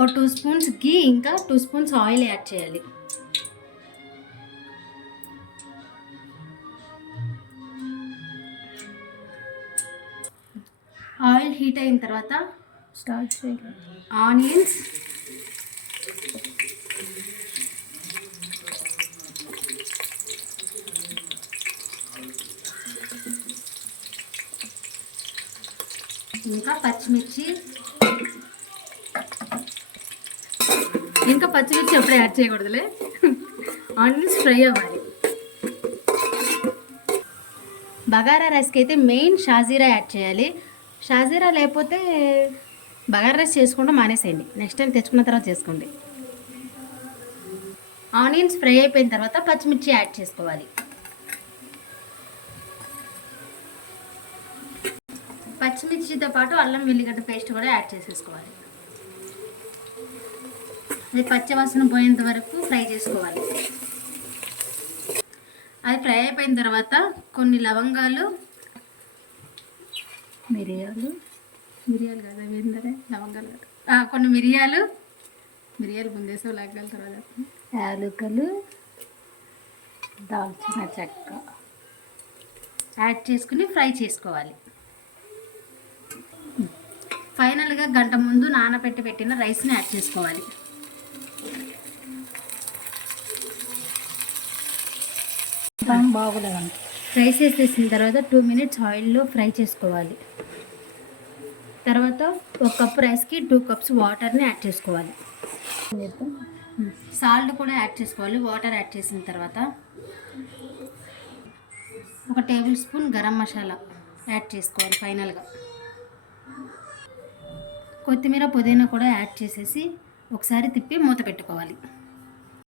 ఓ 2 spoons ఘీ ఇంకా 2 spoons oil add చేయాలి. Oil heat అయిన తర్వాత స్టార్ట్ చేయాలి. ఆనియన్స్, ఇంకా పచ్చిమిర్చి ఎప్పుడు యాడ్ చేయకూడదులే. ఆనియన్స్ ఫ్రై అవ్వాలి. బగారా రైస్కి అయితే మెయిన్ షాజీరా యాడ్ చేయాలి. షాజీరా లేకపోతే బగారా రైస్ చేసుకుంటూ మానేసేయండి. నెక్స్ట్ టైం తెచ్చుకున్న తర్వాత చేసుకోండి. ఆనియన్స్ ఫ్రై అయిపోయిన తర్వాత పచ్చిమిర్చి యాడ్ చేసుకోవాలి. పచ్చిమిర్చితో పాటు అల్లం వెల్లిగడ్డ పేస్ట్ కూడా యాడ్ చేసేసుకోవాలి. అది పచ్చివాసన పోయేంత వరకు ఫ్రై చేసుకోవాలి. అది ఫ్రై అయిపోయిన తర్వాత కొన్ని లవంగాలు, మిరియాలు కదా ఏంటంటే లవంగాలు కదా, కొన్ని మిరియాలు ముందేసో లవంగాల తర్వాత యాలకులు, దాల్చిన చెక్క యాడ్ చేసుకుని ఫ్రై చేసుకోవాలి. ఫైనల్గా గంట ముందు పెట్టిన రైస్ని యాడ్ చేసుకోవాలి. బాగులేదండి. రైస్ వేసేసిన తర్వాత 2 మినిట్స్ ఆయిల్లో ఫ్రై చేసుకోవాలి. తర్వాత 1 కప్ రైస్కి 2 కప్స్ వాటర్ని యాడ్ చేసుకోవాలి. సాల్ట్ కూడా యాడ్ చేసుకోవాలి. వాటర్ యాడ్ చేసిన తర్వాత 1 table spoon garam masala add చేసుకోవాలి. ఫైనల్గా కొత్తిమీర, పుదీనా కూడా యాడ్ చేసేసి ఒకసారి తిప్పి మూత పెట్టుకోవాలి.